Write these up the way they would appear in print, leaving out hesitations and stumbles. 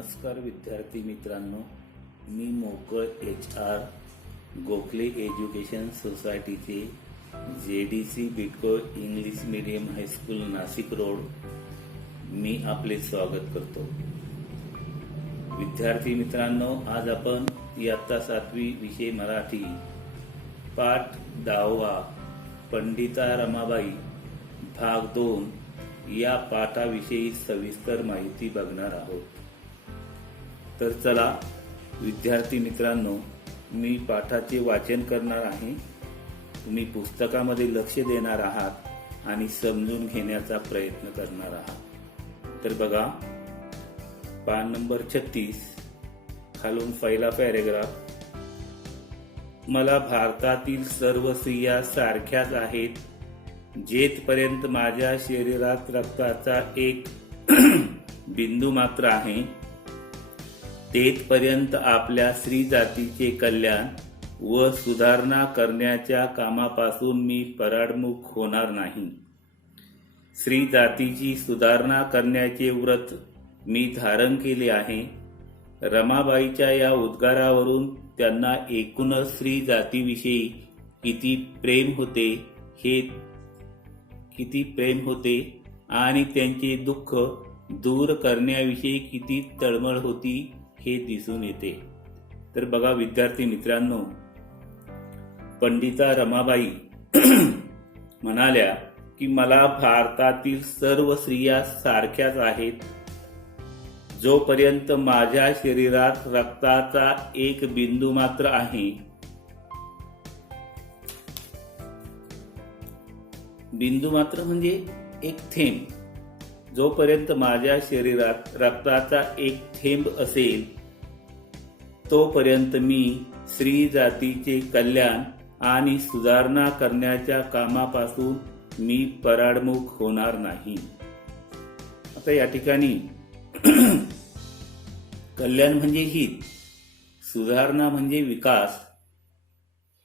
नमस्कार विद्यार्थी मित्रांनो, मी मोकळ HR गोखले एज्युकेशन सोसायटीचे JDC Bytco English medium high school Nashik road मी आपले स्वागत करतो। विद्यार्थी मित्रांनो, आज आपण इयत्ता 7वी विषय मराठी पाठ 10वा पंडिता रमाबाई भाग 2 या पाठाविषयी सविस्तर माहिती बघणार आहोत। तर चला विद्यार्थी मित्रांनो, मी पाठाचे वाचन करणार आहे, तुम्ही पुस्तकामध्ये लक्ष देणार आहात आणि समजून घेण्याचा प्रयत्न करणार आहात। तर बघा, पान नंबर 36 खालून पहिला पॅरेग्राफ, मला भारतातील सर्व स्त्रिया सारख्याच आहेत, जेथपर्यंत माझ्या शरीरात रक्ताचा एक बिंदू मात्र आहे, तेथपर्यंत आपल्या स्त्री जातीचे कल्याण व सुधारणा करण्याच्या कामापासून मी पराडमुख होणार नाही। स्त्री जातीची सुधारणा करण्याचे व्रत मी धारण केले आहे। रमाबाईच्या या उद्गारावरून त्यांना एकूणच स्त्री जातीविषयी किती प्रेम होते आणि त्यांचे दुःख दूर करण्याविषयी किती तळमळ होती हे दिसून येते। तर बघा विद्यार्थी मित्रांनो, पंडिता रमाबाई म्हणाल्या की मला भारतातील सर्व स्त्रिया सारख्याच आहेत, जोपर्यंत माझ्या शरीरात रक्ताचा एक बिंदू मात्र आहे। बिंदू मात्र म्हणजे एक थेंब। जोपर्यंत माझ्या शरीरात रक्ताचा एक थेंब असेल, तोपर्यंत मी स्त्री जातीचे कल्याण आणि सुधारणा करण्याच्या कामापासून मी पराडमुख होणार नाही। आता या ठिकाणी कल्याण म्हणजे हित, सुधारणा म्हणजे विकास,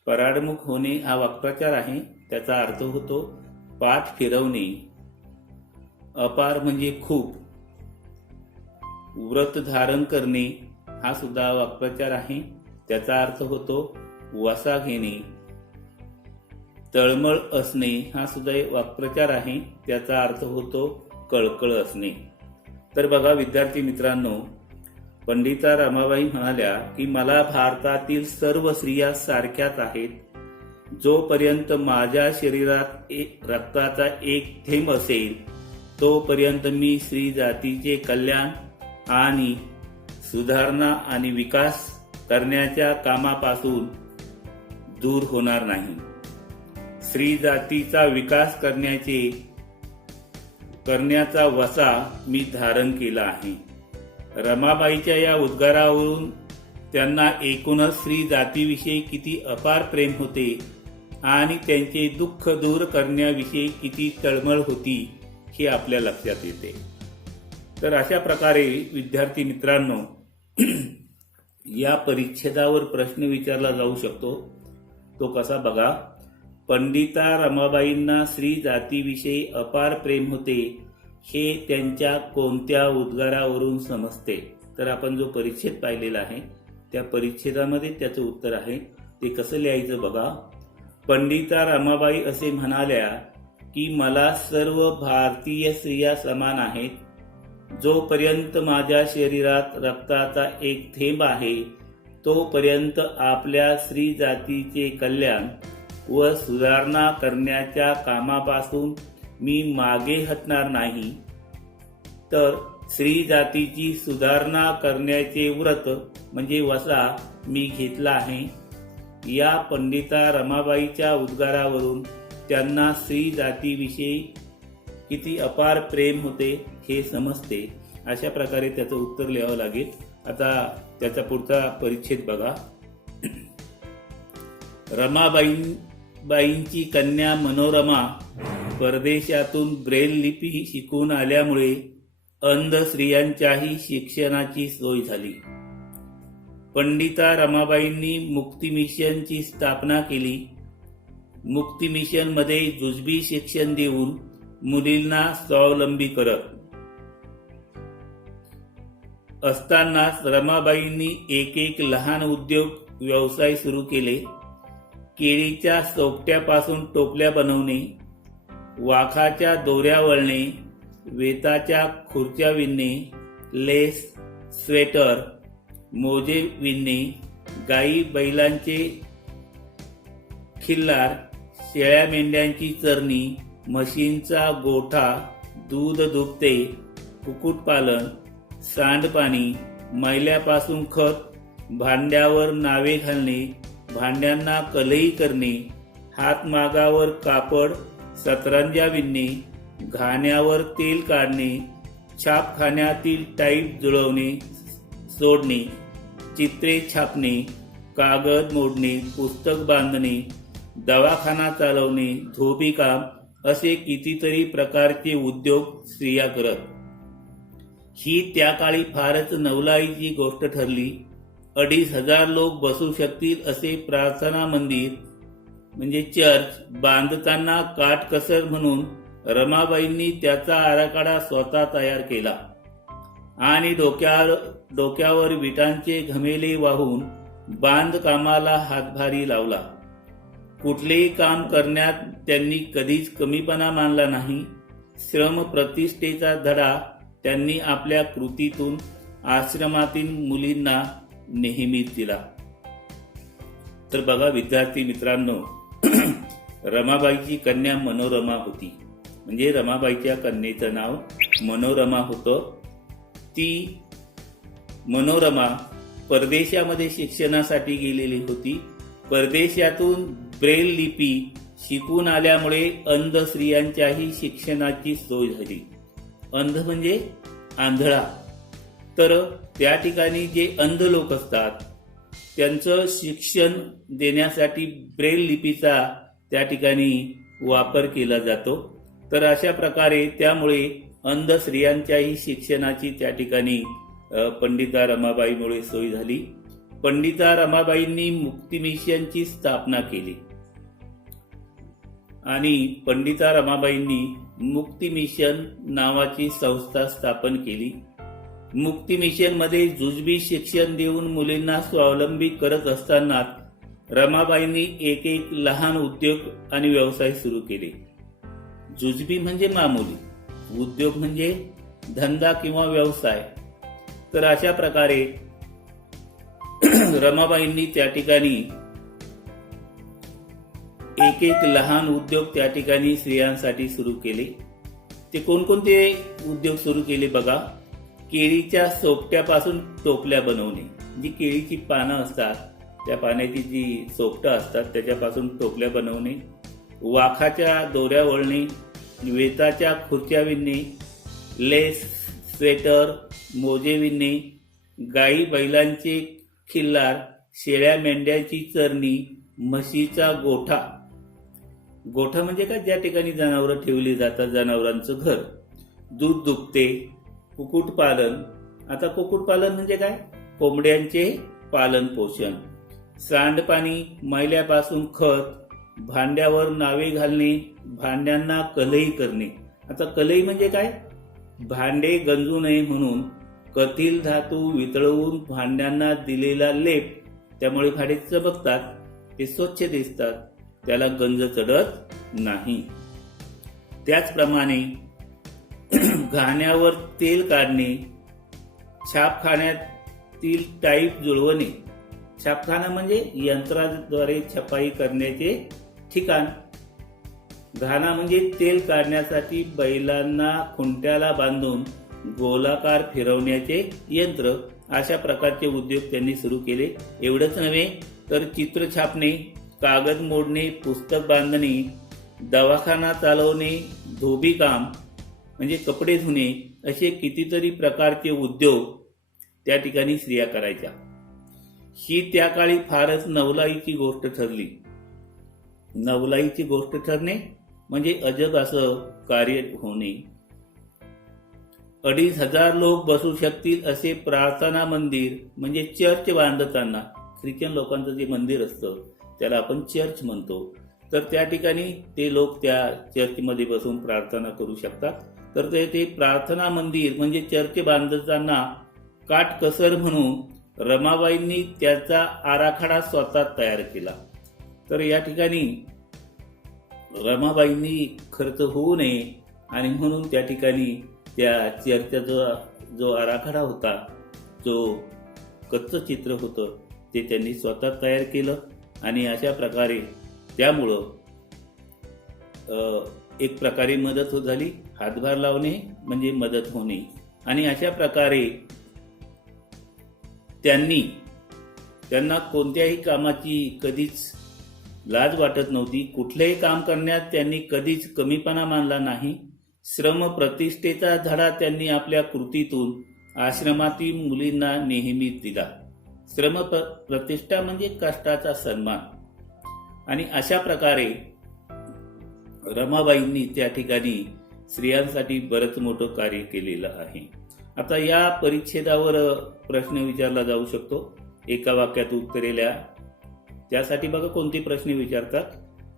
पराडमुख होणे हा वाक्प्रचार आहे। त्याचा अर्थ होतो पाठ फिरवणे, अपार म्हणजे खूप, व्रत धारण करणे हा सुद्धा वाक्प्रचार आहे। त्याचा अर्थ होतो वसा घेणे, तळमळ असणे हा सुद्धा एक वाक्प्रचार आहे। त्याचा अर्थ होतो कळकळ असणे। तर बघा विद्यार्थी मित्रांनो, पंडिता रमाबाई म्हणाल्या की मला भारतातील सर्व स्त्रिया सारख्याच आहेत, जोपर्यंत माझ्या शरीरात रक्ताचा एक थेंब असेल, तोपर्यंत मी स्त्री जातीचे कल्याण आणि सुधारणा आणि विकास करण्याच्या कामापासून दूर होणार नाही। स्त्री जातीचा विकास करण्याचा वसा मी धारण केला आहे। रमाबाईच्या या उद्गारावरून त्यांना एकूणच स्त्री जातीविषयी किती अपार प्रेम होते आणि त्यांचे दुःख दूर करण्याविषयी किती तळमळ होती हे आपल्या लक्षात येते। तर अशा प्रकारे विद्यार्थी मित्रांनो, या परिच्छेदावर प्रश्न विचारला जाऊ शकतो। तो कसा बघा, पंडिता रमाबाईंना स्त्री जातीविषयी अपार प्रेम होते हे त्यांच्या कोणत्या उद्गारावरून समजते? तर आपण जो परिच्छेद पाहिलेला आहे त्या परिच्छेदामध्ये त्याचं उत्तर आहे। ते कसं लिहायचं बघा, पंडिता रमाबाई असे म्हणाल्या की मला सर्व भारतीय स्त्रिया समान आहेत, जोपर्यंत माझ्या शरीरात रक्ताचा एक थेंब आहे, तोपर्यंत आपल्या स्त्री जातीचे कल्याण व सुधारणा करण्याच्या कामापासून मी मागे हटणार नाही। तर स्त्री जातीची सुधारणा करण्याचे व्रत म्हणजे वसा मी घेतला आहे। या पंडिता रमाबाईच्या उद्गारावरून त्यांना स्त्री जातीविषयी किती अपार प्रेम होते हे समजते। अशा प्रकारे त्याचं उत्तर लिहावं लागेल। आता त्याचा पुढचा परिच्छेद बघा, रमाबाईंची कन्या मनोरमा परदेशातून ब्रेल लिपी शिकून आल्यामुळे अंध स्त्रियांच्याही शिक्षणाची सोय झाली। पंडिता रमाबाईंनी मुक्ती मिशनची स्थापना केली। मुक्ती मिशन मध्ये जुजबी शिक्षण देऊन मुलींना स्वावलंबी करत असतानाच रमाबाईंनी एक एक लहान उद्योग व्यवसाय सुरू केले. केळीच्या सोपट्यापासून टोपल्या बनवणे, वाखाच्या दोऱ्या वळणे, वेताच्या खुर्च्या विणणे, लेस, स्वेटर, मोजे विणणे, गाई बैलांचे खिल्लार, शेळ्या मेंढ्यांची चरणी, म्हशींचा गोठा, दूध दुभते, कुक्कुटपालन, सांडपाणी, मैल्यापासून खत, भांड्यावर नावे घालणे, भांड्यांना कलई करणे, हातमागावर कापड, सतरंजा विणणे, घाण्यावर तेल काढणे, छापखान्यातील टाईप जुळवणे सोडणे, चित्रे छापणे, कागद मोडणे, पुस्तक बांधणे, दवाखाना चालवणे, धोबीकाम असे कितीतरी प्रकारचे उद्योग स्त्रिया करत. ही त्या काळी फारच नवलाईची गोष्ट ठरली. 2,500 लोक बसू शकतील असे प्रार्थना मंदिर म्हणजे चर्च बांधताना काटकसर म्हणून रमाबाईंनी त्याचा आराखडा स्वतः तयार केला आणि डोक्यावर विटांचे घमेले वाहून बांधकामाला हातभारी लावला. कुठलेही काम करण्यात त्यांनी कधीच कमीपणा मानला नाही. श्रम प्रतिष्ठेचा धडा त्यांनी आपल्या कृतीतून आश्रमातील मुलींना नेहमीच दिला. तर बघा विद्यार्थी मित्रांनो, रमाबाईची कन्या मनोरमा होती. म्हणजे रमाबाईच्या कन्येचं नाव मनोरमा होतं. ती मनोरमा परदेशामध्ये शिक्षणासाठी गेलेली होती. परदेशातून ब्रेल लिपी शिकून आल्यामुळे अंध स्त्रियांच्याही शिक्षणाची सोय झाली. अंध म्हणजे आंधळा. तर त्या ठिकाणी जे अंध लोक असतात त्यांचं शिक्षण देण्यासाठी ब्रेल लिपीचा त्या ठिकाणी वापर केला जातो. तर अशा प्रकारे त्यामुळे अंध स्त्रियांच्याही शिक्षणाची त्या ठिकाणी पंडिता रमाबाईमुळे सोय झाली. पंडिता रमाबाईंनी मुक्ती मिशनची स्थापना केली आणि पंडिता रमाबाईंनी मुक्ती मिशन नावाची संस्था स्थापन केली. मुक्ती मिशन मध्ये जुजबी शिक्षण देऊन मुलींना स्वावलंबी करत असताना रमाबाईंनी एक एक लहान उद्योग आणि व्यवसाय सुरू केले. जुजबी म्हणजे मामुली, उद्योग म्हणजे धंदा किंवा व्यवसाय. तर अशा प्रकारे रमाबाईंनी त्या ठिकाणी एक एक लहान उद्योग त्या ठिकाणी स्त्रियांसाठी सुरू केले. ते कोणकोणते उद्योग सुरू केले बघा. केळीच्या सोपट्यापासून टोपल्या बनवणे. जी केळीची पानं असतात त्या पाण्याची जी सोपटं असतात त्याच्यापासून टोपल्या बनवणे, वाखाच्या दोऱ्या वळणे, वेताच्या खुर्च्या विणणे, लेस, स्वेटर, मोजे विणणे, गाई बैलांचे खिल्लार, शेळ्या मेंढ्यांची चरणी, म्हशीचा गोठा. गोठा म्हणजे काय, ज्या ठिकाणी जनावरं ठेवली जातात, जनावरांचं घर. दूध दुभते, कुक्कुटपालन. आता कुक्कुटपालन म्हणजे काय, कोंबड्यांचे पालन पोषण. सांडपाणी, मैल्यापासून खत, भांड्यावर नावे घालणे, भांड्यांना कलई करणे. आता कलई म्हणजे काय, भांडे गंजू नये म्हणून कथील धातू वितळवून भांड्यांना दिलेला लेप, त्यामुळे भांडे चमकतात, ते स्वच्छ दिसतात, त्याला गंज चढत नाही. त्याचप्रमाणे घाण्यावर तेल काढणे, छापखान्यातील टाईप जुळवणे. छापखाना म्हणजे यंत्राद्वारे छपाई करण्याचे ठिकाण. घाणा म्हणजे तेल काढण्यासाठी बैलांना खुंट्याला बांधून गोलाकार फिरवण्याचे यंत्र. अशा प्रकारचे उद्योग त्यांनी सुरू केले. एवढंच नव्हे तर चित्र छापणे, कागद मोडणे, पुस्तक बांधणे, दवाखाना चालवणे, धोबीकाम म्हणजे कपडे धुणे, असे कितीतरी प्रकारचे उद्योग त्या ठिकाणी स्त्रिया करायच्या. ही त्या काळी फारच नवलाईची गोष्ट ठरली. नवलाईची गोष्ट ठरणे म्हणजे अजब असं कार्य होणे. 2,500 लोक बसू शकतील असे प्रार्थना मंदिर म्हणजे चर्च बांधताना, ख्रिश्चन लोकांचं जे मंदिर असतं त्याला आपण चर्च म्हणतो, तर त्या ठिकाणी ते लोक त्या चर्चमध्ये बसून प्रार्थना करू शकतात. तर ते प्रार्थना मंदिर म्हणजे चर्च बांधताना काटकसर म्हणून रमाबाईंनी त्याचा आराखडा स्वतः तयार केला. तर या ठिकाणी रमाबाईंनी खर्च होऊ नये आणि म्हणून त्या ठिकाणी त्या चर्चचा जो आराखडा होता, जो कच्चं चित्र होतं, ते त्यांनी स्वतः तयार केलं आणि अशा प्रकारे त्यामुळं एक प्रकारे मदत झाली. हातभार लावणे म्हणजे मदत होणे. आणि अशा प्रकारे त्यांना कोणत्याही कामाची कधीच लाज वाटत नव्हती. कुठलेही काम करण्यात त्यांनी कधीच कमीपणा मानला नाही. श्रम प्रतिष्ठेचा धडा त्यांनी आपल्या कृतीतून आश्रमातील मुलींना नेहमीच दिला. श्रम प्रतिष्ठा म्हणजे कष्टाचा सन्मान. आणि अशा प्रकारे रमाबाईंनी त्या ठिकाणी स्त्रियांसाठी बरंच मोठं कार्य केलेलं आहे. आता या परिच्छेदावर प्रश्न विचारला जाऊ शकतो, एका वाक्यात उत्तरे लिहा. त्यासाठी बघा कोणते प्रश्न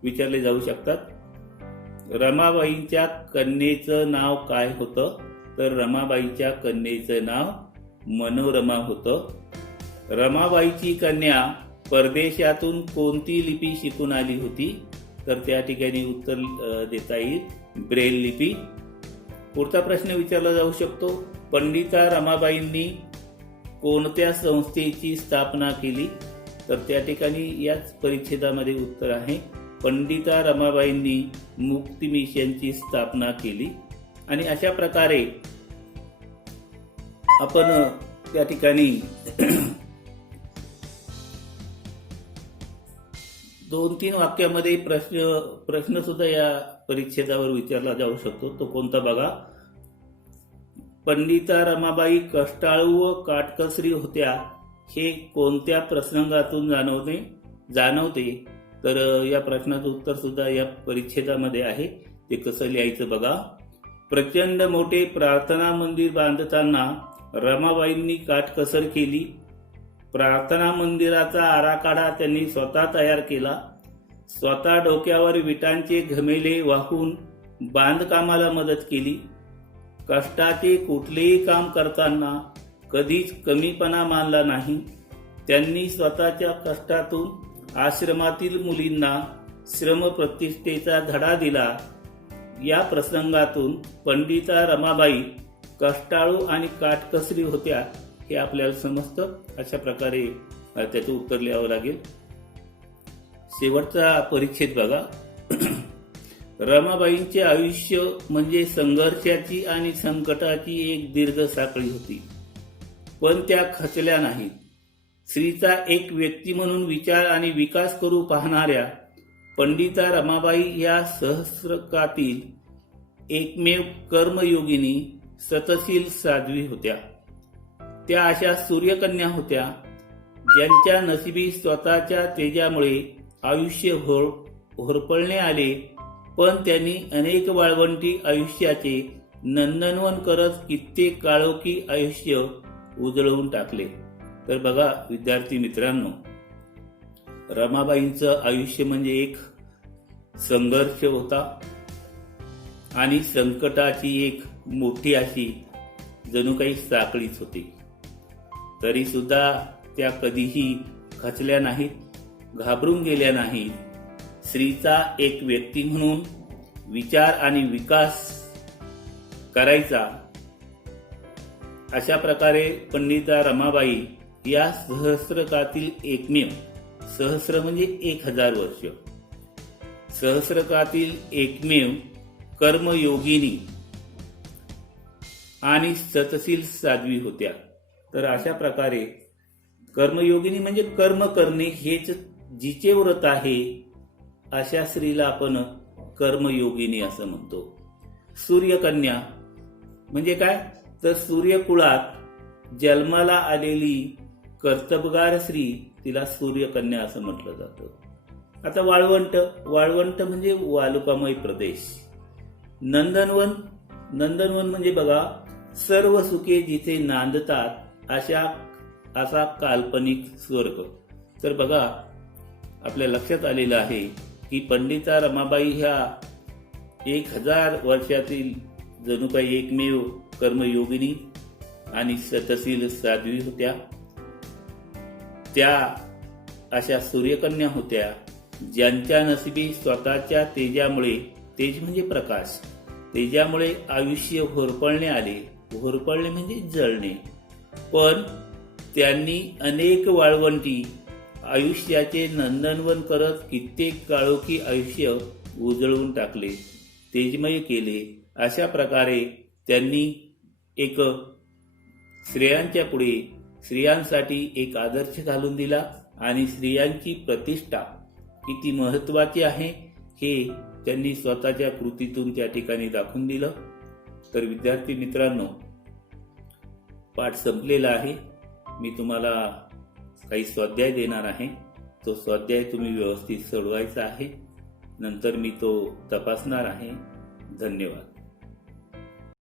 विचारले जाऊ शकतात. रमाबाईंच्या कन्येचं नाव काय होतं? तर रमाबाईच्या कन्येचं नाव मनोरमा होतं. रमाबाईची कन्या परदेशातून कोणती लिपी शिकून आली होती? तर त्या ठिकाणी उत्तर देता येईल ब्रेल लिपी. पुढचा प्रश्न विचारला जाऊ शकतो, पंडिता रमाबाईंनी कोणत्या संस्थेची स्थापना केली? तर त्या ठिकाणी याच परिच्छेदामध्ये उत्तर आहे, पंडिता रमाबाईंनी मुक्ती मिशनची स्थापना केली. आणि अशा प्रकारे आपण त्या ठिकाणी 2-3 वाक्यामध्ये प्रश्न सुद्धा या परिच्छेदावर विचारला जाऊ शकतो. तो कोणता बघा. पंडिता रमाबाई कष्टाळू व काटकसरी होत्या हे कोणत्या प्रसंगातून जाणवते? तर या प्रश्नाचं उत्तर सुद्धा या परिच्छेदामध्ये आहे. ते कसं लिहायचं बघा. प्रचंड मोठे प्रार्थना मंदिर बांधताना रमाबाईंनी काटकसर केली. प्रार्थना मंदिराचा आराखडा त्यांनी स्वतः तयार केला. स्वतः डोक्यावर विटांचे घमेले वाहून बांधकामाला मदत केली. कष्टाचे कुठलेही काम करताना कधीच कमीपणा मानला नाही. त्यांनी स्वतःच्या कष्टातून आश्रमातील मुलींना श्रम प्रतिष्ठेचा धडा दिला. या प्रसंगातून पंडिता रमाबाई कष्टाळू आणि काटकसरी होत्या हे आपल्याला समजतं. अशा प्रकारे त्याचं उत्तर लिहावं लागेल. शेवटचा परिच्छेद बघा. रमाबाईंचे आयुष्य म्हणजे संघर्षाची आणि संकटाची एक दीर्घ साखळी होती, पण त्या खचल्या नाहीत. स्त्रीचा एक व्यक्ती म्हणून विचार आणि विकास करू पाहणाऱ्या पंडिता रमाबाई या सहस्त्रकातील एकमेव कर्मयोगिनी सतशील साध्वी होत्या. त्या अशा सूर्यकन्या होत्या ज्यांच्या नशिबी स्वतःच्या तेजामुळे आयुष्य होरपळणे आले, पण त्यांनी अनेक वाळवंटी आयुष्याचे नंदनवन करत कित्येक काळोखी आयुष्य उजळवून टाकले. तर बघा विद्यार्थी मित्रांनो, रमाबाईंचं आयुष्य म्हणजे एक संघर्ष होता आणि संकटाची एक मोठी अशी जणू काही साखळीच होती. तरी सुद्धा त्या कधीही खचल्या नाहीत, घाबरून गेल्या नाहीत. स्त्रीचा एक व्यक्ती म्हणून विचार आणि विकास करायचा, अशा प्रकारे पंडिता रमाबाई या सहस्त्रकातील एकमेव, सहस्र म्हणजे 1000 वर्ष, सहस्त्रकातील एकमेव कर्मयोगिनी आणि सतशील साध्वी होत्या. तर अशा प्रकारे कर्मयोगिनी म्हणजे कर्म करणे हेच जिचे व्रत आहे, अशा स्त्रीला आपण कर्मयोगिनी असं म्हणतो. सूर्यकन्या म्हणजे काय? तर सूर्यकुळात जन्माला आलेली कर्तबगार स्त्री, तिला सूर्यकन्या असं म्हटलं जातं. आता वाळवंट म्हणजे वालुकामय प्रदेश. नंदनवन म्हणजे बघा सर्व सुखे जिथे नांदतात असा काल्पनिक स्वर्ग. तर बघा आपल्या लक्षात आलेलं आहे की पंडिता रमाबाई ह्या 1000 वर्षातील जणू काही एकमेव कर्मयोगिनी आणि सतशील साध्वी होत्या. त्या अशा सूर्यकन्या होत्या ज्यांच्या नशिबी स्वतःच्या तेजामुळे, तेज म्हणजे प्रकाश, तेजामुळे आयुष्य होरपळणे आले. होरपळणे म्हणजे जळणे. पण त्यांनी अनेक वाळवंटी आयुष्याचे नंदनवन करत कित्येक काळोखी आयुष्य उजळवून टाकले, तेजमय केले. अशा प्रकारे त्यांनी एक स्त्रियांच्या पुढे, स्त्रियांसाठी एक आदर्श घालून दिला आणि स्त्रियांची प्रतिष्ठा किती महत्वाची आहे हे त्यांनी स्वतःच्या कृतीतून त्या ठिकाणी दाखवून दिलं. तर विद्यार्थी मित्रांनो, पाठ संपलेला आहे. मी तुम्हाला काही स्वाध्याय देणार आहे. तो स्वाध्याय तुम्ही व्यवस्थित सोडवायचा आहे. नंतर मी तो तपासणार आहे. धन्यवाद.